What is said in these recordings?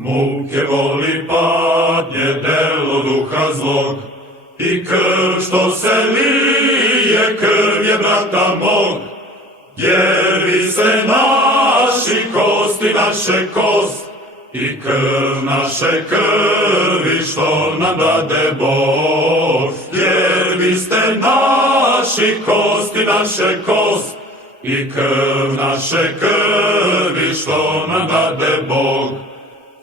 Muke, boli, patnje, delo duha zlog, i krv što se lije, krv je brata mog. Jer vi ste naši kosti, naše kost, i krv naše krvi što nam dade Bog. Jer vi ste naši kosti, naše kost, i krv naše krvi što nam dade Bog.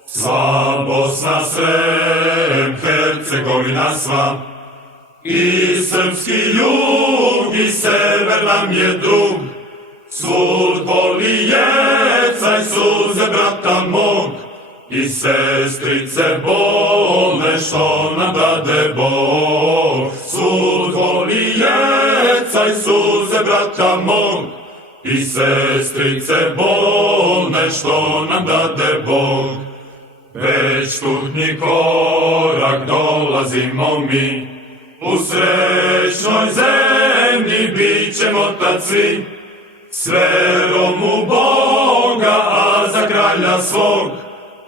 Sva Bosna, Srem, Hercegovina sva, i srpski jug i sever nam je drug. Svud boli jecaj suze brata mog, i sestrice bolne što nam dade Bog. Svud boli jecaj suze brata mog, i sestrice bolne što nam dade Bog. Već tutnji korak dolazimo mi, u srećnoj zemlji bit ćemo tad svi, s verom u Boga, a za kralja svog,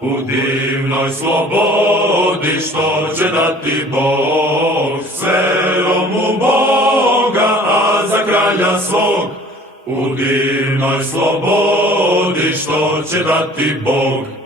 u divnoj slobodi što će dati Bog. S verom u Boga, a za kralja svog, u divnoj slobodi što će dati Bog.